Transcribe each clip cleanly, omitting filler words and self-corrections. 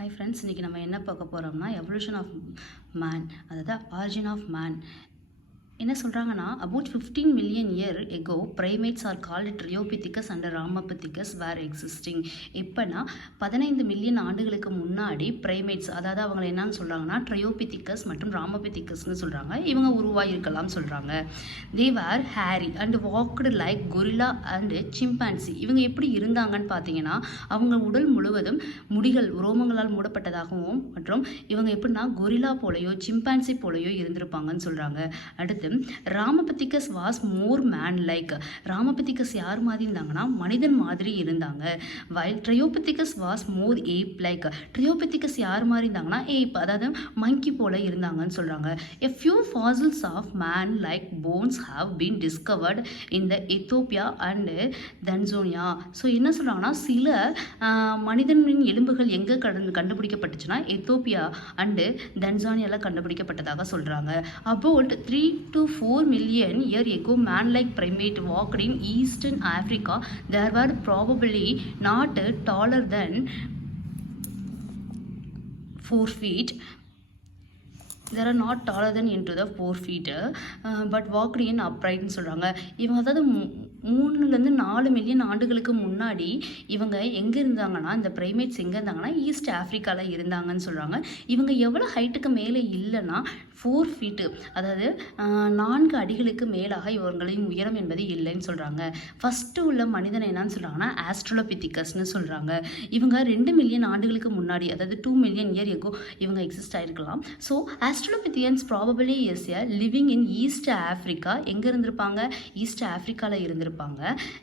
Hi friends, இன்றைக்கி நம்ம என்ன பார்க்க போகிறோம்னா எவல்யூஷன் ஆஃப் மேன், அதாவது ஆரிஜின் ஆஃப் மேன். என்ன சொல்கிறாங்கன்னா, about 15 million year ago primates are called Triopithecus and Ramapithecus were existing. இப்போனா 15 million ஆண்டுகளுக்கு முன்னாடி பிரைமேட்ஸ், அதாவது அவங்க என்னன்னு சொல்கிறாங்கன்னா ட்ரையோபித்திகஸ் மற்றும் ராமபித்திகஸ்னு சொல்கிறாங்க. இவங்க உருவாகிருக்கலாம் சொல்கிறாங்க. they were hairy and walked like gorilla and chimpanzee. இவங்க எப்படி இருந்தாங்கன்னு பார்த்தீங்கன்னா, அவங்க உடல் முழுவதும் முடிகள் ரோமங்களால் மூடப்பட்டதாகவும் மற்றும் இவங்க எப்படின்னா கொரில்லா போலையோ சிம்பான்சி போலையோ இருந்திருப்பாங்கன்னு சொல்கிறாங்க. அடுத்து Ramapithecus was more man like. Ramapithecus யார் மாதிரி இருந்தாங்கன்னா மனிதன் மாதிரி இருந்தாங்க. While Dryopithecus was more ape like. Dryopithecus யார் மாதிரி இருந்தாங்கன்னா ஏப், அதாவது மங்கி போல இருந்தாங்கன்னு சொல்கிறாங்க. A few fossils of man like bones have been discovered in the Ethiopia and Tanzania. So என்ன சொல்கிறாங்கன்னா, சில மனிதனின் எலும்புகள் எங்கே கண்டுபிடிக்கப்பட்டுச்சுன்னா எத்தோப்பியா அண்டு தன்சானியாவில் கண்டுபிடிக்கப்பட்டதாக சொல்கிறாங்க. About 3 to 4 million year ago, man-like primate walked in eastern Africa. They were probably not taller than 4 feet. They are not taller than into the 4 feet, but walked in uprightன்னு சொல்கிறாங்க. இவங்க அதாவது 3-4 million ஆண்டுகளுக்கு முன்னாடி இவங்க எங்கே இருந்தாங்கன்னா, இந்த பிரைமேட்ஸ் எங்கே இருந்தாங்கன்னா ஈஸ்ட் ஆஃப்ரிக்காவில் இருந்தாங்கன்னு சொல்கிறாங்க. இவங்க எவ்வளோ ஹைட்டுக்கு மேலே இல்லைன்னா 4 feet, அதாவது 4 அடிகளுக்கு மேலாக இவர்களின் உயரம் என்பது இல்லைன்னு சொல்கிறாங்க. ஃபஸ்ட்டு உள்ள மனிதனை என்னன்னு சொல்கிறாங்கன்னா ஆஸ்ட்ரோலோபித்திகஸ்னு சொல்கிறாங்க. இவங்க 2 மில்லியன் ஆண்டுகளுக்கு முன்னாடி, அதாவது 2 மில்லியன் இயர் எகோ இவங்க எக்ஸிஸ்ட் ஆகிருக்கலாம். So australopithecines probably is a living in east Africa. எங்கே இருந்திருப்பாங்க? ஈஸ்ட் ஆஃப்ரிக்காவில் இருந்திருப்பாங்க.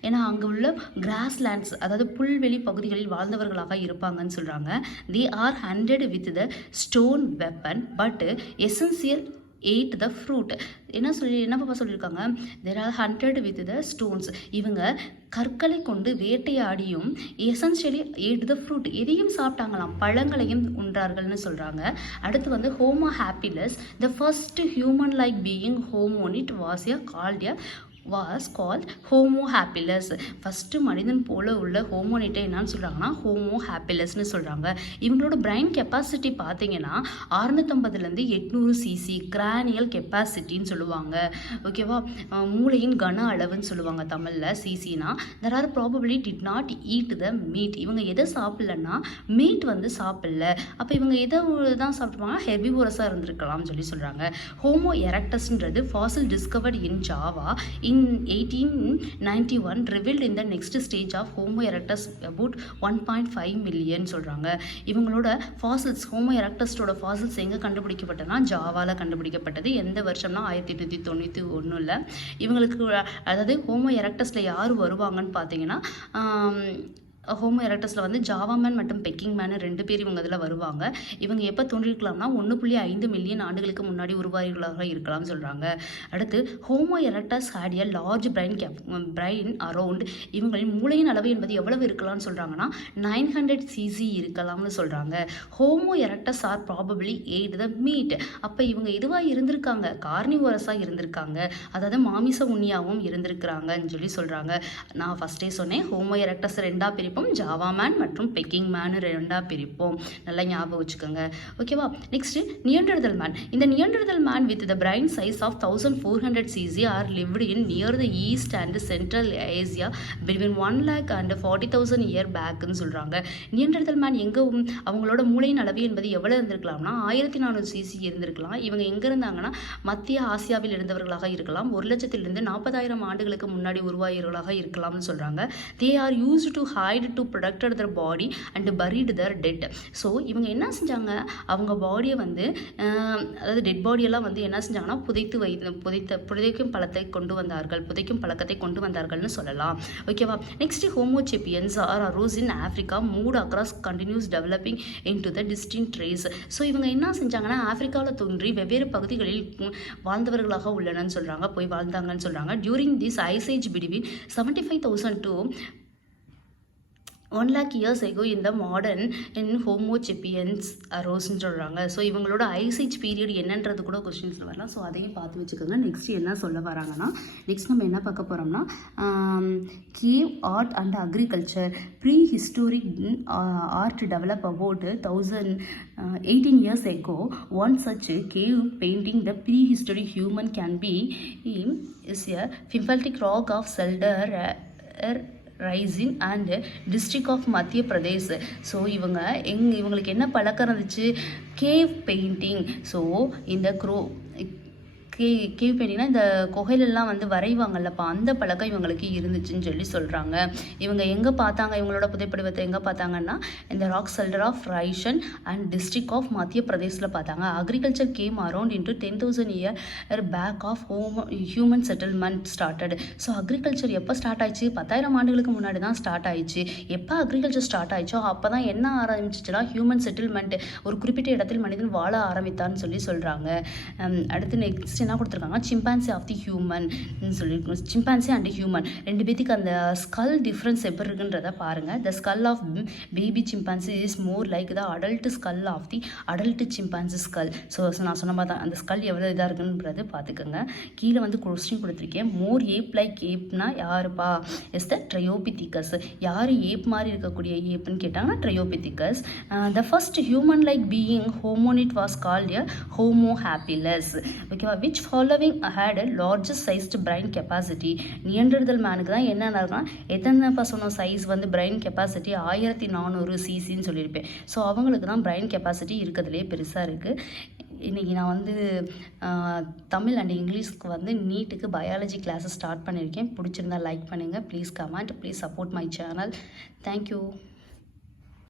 ஏன்னா அங்கே உள்ள கிராஸ்லேண்ட்ஸ், அதாவது புல்வெளி பகுதிகளில் வாழ்ந்தவர்களாக இருப்பாங்கன்னு சொல்கிறாங்க. They are hunted with the stone weapon but essential ate the fruit. என்னப்பா சொல்லியிருக்காங்க? there are hunted with the stones. இவங்க கற்களை கொண்டு வேட்டையாடியும் எசென்ஷியலி ate the fruit, எதையும் சாப்பிட்டாங்களாம், பழங்களையும் உண்டார்கள்னு சொல்கிறாங்க. அடுத்து Homo habilis, the first human like being homonid was called Homo habilis. First மனிதன் போல உள்ள ஹோமோனிட்டை என்னன்னு சொல்கிறாங்கன்னா ஹோமோ ஹாப்பிலஸ்னு சொல்கிறாங்க. இவங்களோட பிரைன் கெப்பாசிட்டி பார்த்தீங்கன்னா 650 800 cc கிரானியல் கெப்பாசிட்டின்னு சொல்லுவாங்க. ஓகேவா? மூளையின் கன அளவுன்னு சொல்லுவாங்க தமிழில். சிசினா there are probably did not eat the meat. இவங்க எதை சாப்பிட்லன்னா மீட் சாப்பிடல. அப்போ இவங்க எதை தான் சாப்பிட்ருப்பாங்கன்னா ஹெர்பிவோரஸாக இருந்திருக்கலாம்னு சொல்கிறாங்க. ஹோமோ எரக்டஸ்ன்றது fossil discovered in Java in 1891 revealed in the next stage of Homo erectus about 1.5 million சொல்கிறாங்க. இவங்களோட ஃபாசில்ஸ், ஹோமோ எரக்டஸோட ஃபாசில்ஸ் எங்கே கண்டுபிடிக்கப்பட்டனா ஜாவாவில் கண்டுபிடிக்கப்பட்டது. எந்த வருஷம்னா 1891. இவங்களுக்கு அதாவது ஹோமோ எரக்டஸில் யார் வருவாங்கன்னு பார்த்தீங்கன்னா, ஹோமோ எரக்டஸில் ஜாவாமேன் மற்றும் பெக்கிங் மேன் 2 பேர் இவங்க இதில் வருவாங்க. இவங்க எப்போ தோன்றிருக்கலாம்னா 1.5 மில்லியன் ஆண்டுகளுக்கு முன்னாடி உருவாகிகளாக இருக்கலாம்னு சொல்கிறாங்க. அடுத்து Homo erectus had a large brain around. இவங்களின் மூளையின் அளவு என்பது எவ்வளவு இருக்கலாம்னு சொல்கிறாங்கன்னா 900 cc இருக்கலாம்னு சொல்கிறாங்க. Homo erectus are probably ate the meat. அப்போ இவங்க எதுவாக இருந்திருக்காங்க? கார்னிவோரஸாக இருந்திருக்காங்க, அதாவது மாமிச உண்ணியாகவும் இருந்திருக்கிறாங்கன்னு சொல்கிறாங்க. நான் ஃபஸ்ட்டே சொன்னேன், ஹோமோ எரக்டஸ் 2ஆக பிரிப்போம், ஜாவாமேன் மற்றும் பெக்கிங் மேன் 2ஆக பிரிப்போம். நல்லா ஞாபகம் வச்சுக்கோங்க. ஓகேவா? Next Neanderthal man. இந்த Neanderthal man with the brain size of 1400 cc are lived in near the east and central Asia between 1 lakh and 40,000 year பேக்குன்னு சொல்கிறாங்க. நியண்டர்தல் மேன் எங்கே அவங்களோட மூளையின் அளவு என்பது எவ்வளோ இருந்திருக்கலாம்னா 1400 cc இருந்திருக்கலாம். இவங்க எங்கே இருந்தாங்கன்னா மத்திய ஆசியாவில் இருந்தவர்களாக இருக்கலாம். 1,00,000 40,000 ஆண்டுகளுக்கு முன்னாடி உருவாகியவர்களாக இருக்கலாம்னு சொல்கிறாங்க. They are used to hide to protect their body and buried their dead. So இவங்க என்ன செஞ்சாங்க? அவங்க பாடியை அதாவது டெட் பாடியெல்லாம் என்ன செஞ்சாங்கன்னா புதைக்கும் பழக்கத்தை கொண்டு வந்தார்கள்னு சொல்லலாம். ஓகேவா? Next Homo sapiens are arose in Africa moved across continues developing into the distinct race. So இவங்க என்ன செஞ்சாங்கன்னா ஆஃப்ரிக்காவில் தோன்றி வெவ்வேறு பகுதிகளில் வாழ்ந்தவர்களாக உள்ளனன்னு சொல்கிறாங்க, போய் வாழ்ந்தாங்கன்னு சொல்கிறாங்க. During this ice age between 75,000 to 1 lakh years ago in the modern in Homo sapiens arose-ன்னு சொல்கிறாங்க. ஸோ இவங்களோட ஐசேஜ் பீரியட் என்னன்றது கூட கொஸ்டின்ஸில் வரலாம். ஸோ அதையும் பார்த்து வச்சுக்கோங்க. நெக்ஸ்ட் என்ன சொல்ல வராங்கன்னா, நெக்ஸ்ட் நம்ம என்ன பார்க்க போகிறோம்னா, cave art and agriculture prehistoric art develop about 18 years ago. One such cave painting the prehistoric human can be is a symbolic rock of Selder Raisen and district of Madhya Pradesh. So இவங்களுக்கு என்ன பழக்கம் இருந்துச்சு? Cave painting. So இந்த cave பெயிண்டிங்னா இந்த குகையிலெல்லாம் வந்து வரைவாங்கல்லப்பா, அந்த பழக்கம் இவங்களுக்கு இருந்துச்சுன்னு சொல்லி சொல்கிறாங்க. இவங்க எங்கே பார்த்தாங்க? இவங்களோட புதைப்படிவத்தை எங்கே பார்த்தாங்கன்னா, இந்த rock shelter of Raisen and district of மத்திய பிரதேஷில் பார்த்தாங்க. Agriculture came around into 10,000 year back of human settlement started. So agriculture எப்போ ஸ்டார்ட் ஆயிடுச்சு? 10,000 ஆண்டுகளுக்கு முன்னாடி தான் ஸ்டார்ட் ஆயிடுச்சு. எப்போ அக்ரிகல்ச்சர் ஸ்டார்ட் ஆயிடுச்சோ அப்போ தான் என்ன ஆரம்பிச்சிச்சுன்னா, ஹியூமன் செட்டில்மெண்ட், ஒரு குறிப்பிட்ட இடத்தில் மனிதன் வாழ ஆரம்பித்தான்னு சொல்லி சொல்கிறாங்க. அடுத்து நெக்ஸ்ட் என்ன கொடுத்துருக்காங்க? சிம்பான்சி ஆஃப் தி ஹியூமன் சொல்லியிருக்கோம். சிம்பான்சி அண்ட் ஹியூமன் ரெண்டு பேத்துக்கு அந்த ஸ்கல் டிஃப்ரென்ஸ் எப்படி இருக்குன்றத பாருங்கள். The skull of baby chimpanzee is more like the adult skull of the adult chimpanzee skull. So நான் சொன்ன மாதிரி தான் அந்த ஸ்கல் எவ்வளோ இதாக இருக்குன்றது பார்த்துக்கோங்க. கீழே வந்து கொஸ்டின் கொடுத்துருக்கேன். மோர் ஏப் லைக் ஏப்னா யாருப்பா? Is the Dryopithecus. யார் ஏப் மாதிரி இருக்கக்கூடிய ஏப்புன்னு கேட்டாங்கன்னா Dryopithecus. The first human like being hominid was called a Homo habilis. ஓகேவா? Which following had largest sized brain capacity. Neanderthal மேனுக்கு தான் என்ன இருக்குன்னா, எத்தனை சொன்ன சைஸ் வந்து பிரைன் கெப்பாசிட்டி 1400 சிசின்னு சொல்லியிருப்பேன். ஸோ அவங்களுக்கு தான் பிரைன் கெப்பாசிட்டி இருக்கிறதுலே பெருசாக இருக்குது. இன்றைக்கி நான் வந்து தமிழ் அண்ட் இங்கிலீஷ்க்கு வந்து நீட்டுக்கு பயாலஜி கிளாஸஸ் ஸ்டார்ட் பண்ணியிருக்கேன். பிடிச்சிருந்தா லைக் பண்ணுங்கள். Please comment. Please support my channel. Thank you.